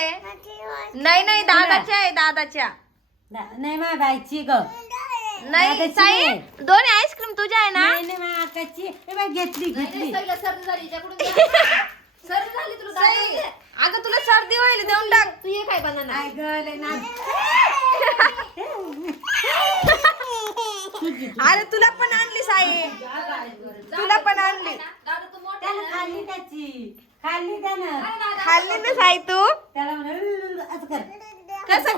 आहे नाही नाही दादाच्या आहे दादाच्या नाही माझ्या बाईची ग नाही साई दोन्ही आईस्क्रीम तुझ्या आहे ना नाही माझ्या आकाची घेतली घेतली सर्दी झाली हिच्याकडून सर्दी झाली तुला साई अगं तुला सर्दी होईल देऊन टाक तू ये काय बनाना काय ग लय ना अरे तुला पण आणली साई तुला पण आणली दादा तू मोठा त्याला खाल्ली त्याची खाल्ली त्यानं खाल्ली ना साई तू त्याला म्हणे असं कर कसं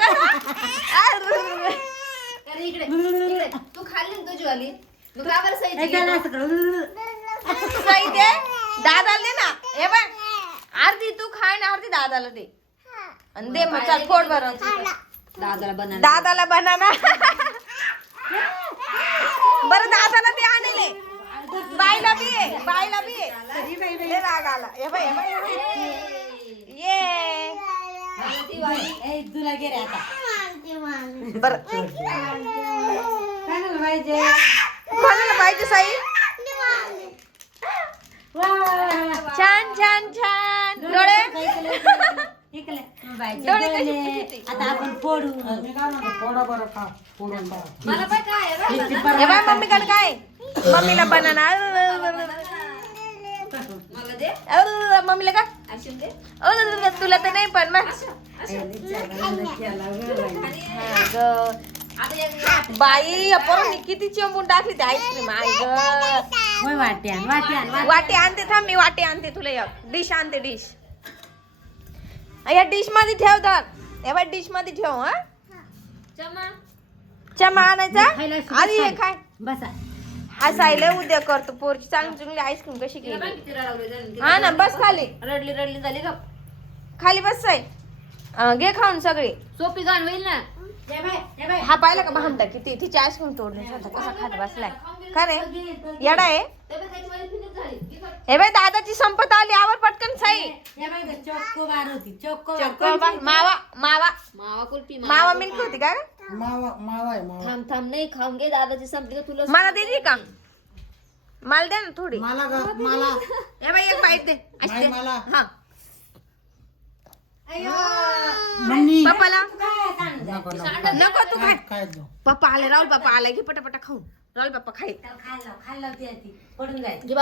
अरे इकडे इकडे तू खाल्ली ना तुझी वाली मग का बरं सही त्याला असं कर साई दे दादाला दे ना हे बघ अर्धी तू खाय ना अर्धी दादाला दे आणि दे मग चल पोट भरून दादाला बनाना दादाला बनाना बरं दादाला बी आणले बाईला बी आहे बाईला बी आहे लय राग आला हे बाई ये ए तुला गे रे आता बरं काय झालं पाहिजे कोणाला पाहिजे साई वा छान छान छान डोळे डोळे कसे आता आपण फोडू मला पण काय आहे रे हे बाय मम्मीकडे काय मम्मीला बनाना मला दे मम्मीला का अशी दे तुला तर नाही पण मग आता एक बाई आपण किती चेंबून टाकली ते आईस्क्रीम आई ग वाट्यान वाटी आणते थांब मी वाटी आणते तुला एक डिश आणते डिश या डिश मध्ये ठेव तर हे बाय डिश मध्ये ठेव हा चमा चमा आणायचा खायला आधी हे खाय बसा हसायला उद्या करतो पोरची चांगली चांगली आईस्क्रीम कशी तिला केली पण किती रडवले जाणं. हा ना बस खाली रडली रडली झाली का खाली बस साई घे खाऊन सगळी सोपी गाण होईल ना हा पाहिला का भामटा किती तिची आईस्क्रीम तोडली स्वतः कसा खात बसलाय खरे येडा आहे तेव्हा त्याची माझी फिनिश झाली ती कर. हे बाई दादाची संपत आली आवर पटकन साई चोक्को बार होती चोक्को मावा मावा मावा कुल्फी मावा मिल्क होती का थांब थांब नाही खाऊन घे दादाची संपली का तुला मला देते का मला दे ना थोडी मला हे बाई एक बाईट दे अशी नाही दे. मला. हा मम्मी पप्पाला नको नको नको तू खाय काय दो पप्पा आले राहुल पप्पा आलाय घे पटापटा खाऊन राहुल पप्पा खाई खाल्लं खाल्लं ती पडून जाईल